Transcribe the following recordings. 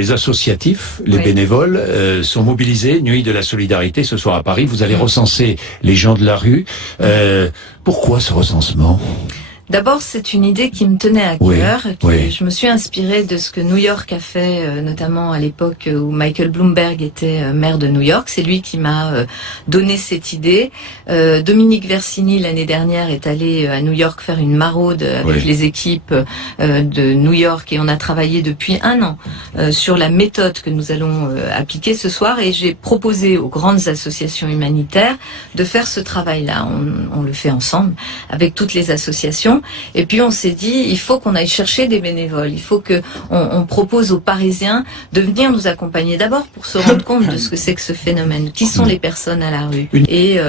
Les associatifs, les bénévoles sont mobilisés, Nuit de la solidarité ce soir à Paris. Vous allez recenser les gens de la rue. Pourquoi ce recensement ? D'abord, c'est une idée qui me tenait à cœur. Je me suis inspirée de ce que New York a fait, notamment à l'époque où Michael Bloomberg était maire de New York. C'est lui qui m'a donné cette idée. Dominique Versini, l'année dernière, est allé à New York faire une maraude avec les équipes de New York et on a travaillé depuis 1 an sur la méthode que nous allons appliquer ce soir. Et j'ai proposé aux grandes associations humanitaires de faire ce travail-là. On le fait ensemble avec toutes les associations. Et puis on s'est dit, il faut qu'on aille chercher des bénévoles. Il faut que on propose aux Parisiens de venir nous accompagner d'abord pour se rendre compte de ce que c'est que ce phénomène. Qui sont les personnes à la rue ? Et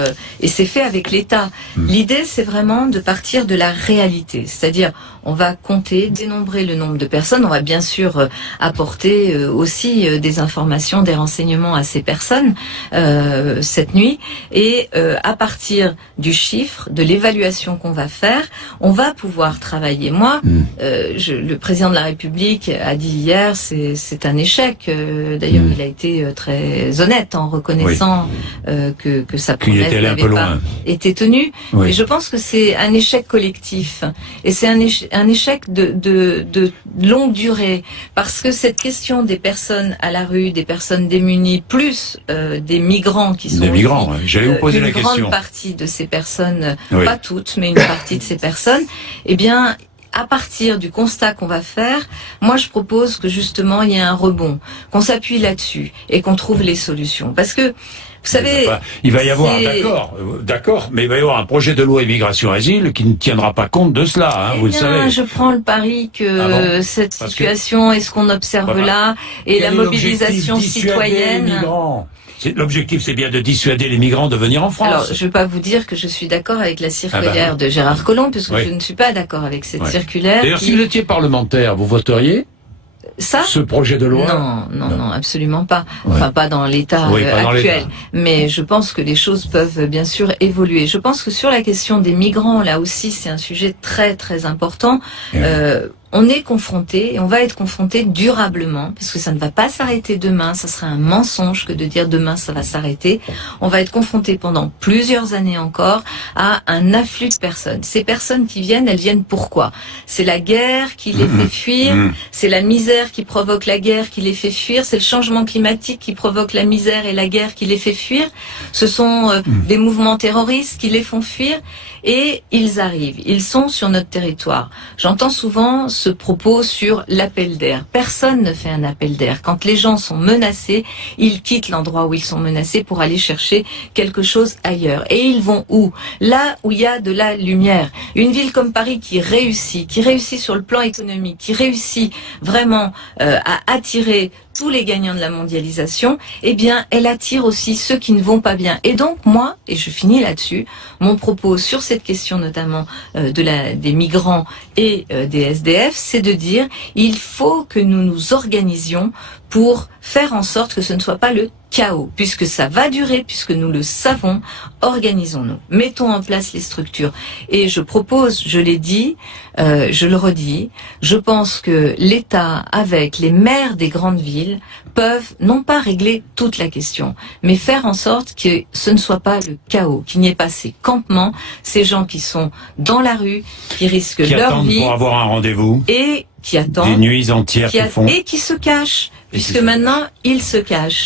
c'est fait avec l'État. L'idée, c'est vraiment de partir de la réalité. C'est-à-dire, on va compter, dénombrer le nombre de personnes. On va bien sûr apporter aussi des informations, des renseignements à ces personnes cette nuit. Et à partir du chiffre, de l'évaluation qu'on va faire, on va pouvoir travailler. Moi, le président de la République a dit hier, c'est un échec. D'ailleurs, il a été très honnête en reconnaissant que sa promesse n'avait pas été tenue. Et je pense que c'est un échec collectif. Et c'est un échec de longue durée. Parce que cette question des personnes à la rue, des personnes démunies, plus des migrants qui sont j'allais vous poser la question. Une grande partie de ces personnes, pas toutes, mais une partie de ces personnes, eh bien, à partir du constat qu'on va faire, moi je propose que justement il y ait un rebond, qu'on s'appuie là-dessus et qu'on trouve les solutions. Parce que, vous savez... Il va y avoir, d'accord, mais il va y avoir un projet de loi immigration-asile qui ne tiendra pas compte de cela, vous le savez. Je prends le pari que cette situation et ce qu'on observe là, et la mobilisation citoyenne... L'objectif, c'est bien de dissuader les migrants de venir en France. Alors, je ne vais pas vous dire que je suis d'accord avec la circulaire de Gérard Collomb, puisque je ne suis pas d'accord avec cette circulaire. D'ailleurs, si vous étiez parlementaire, vous voteriez ce projet de loi? Non, absolument pas. Enfin, pas dans l'état actuel. Mais je pense que les choses peuvent bien sûr évoluer. Je pense que sur la question des migrants, là aussi, c'est un sujet très très important. On est confronté, et on va être confronté durablement, parce que ça ne va pas s'arrêter demain, ça serait un mensonge que de dire demain ça va s'arrêter. On va être confronté pendant plusieurs années encore à un afflux de personnes. Ces personnes qui viennent, elles viennent pourquoi ? C'est la guerre qui les fait fuir, c'est la misère qui provoque la guerre qui les fait fuir, c'est le changement climatique qui provoque la misère et la guerre qui les fait fuir, ce sont des mouvements terroristes qui les font fuir, et ils arrivent, ils sont sur notre territoire. J'entends souvent ce propos sur l'appel d'air. Personne ne fait un appel d'air. Quand les gens sont menacés, ils quittent l'endroit où ils sont menacés pour aller chercher quelque chose ailleurs. Et ils vont où ? Là où il y a de la lumière. Une ville comme Paris qui réussit sur le plan économique, qui réussit vraiment à attirer tous les gagnants de la mondialisation, eh bien, elle attire aussi ceux qui ne vont pas bien. Et donc, moi, et je finis là-dessus, mon propos sur cette question notamment des migrants et des SDF, c'est de dire, il faut que nous nous organisions pour faire en sorte que ce ne soit pas le chaos, puisque ça va durer, puisque nous le savons, organisons-nous, mettons en place les structures. Et je propose, je l'ai dit, je le redis, je pense que l'État, avec les maires des grandes villes, peuvent non pas régler toute la question, mais faire en sorte que ce ne soit pas le chaos, qu'il n'y ait pas ces campements, ces gens qui sont dans la rue, qui risquent leur vie, pour avoir un rendez-vous, et qui attendent, des nuits entières et qui se cachent, puisque maintenant ils se cachent.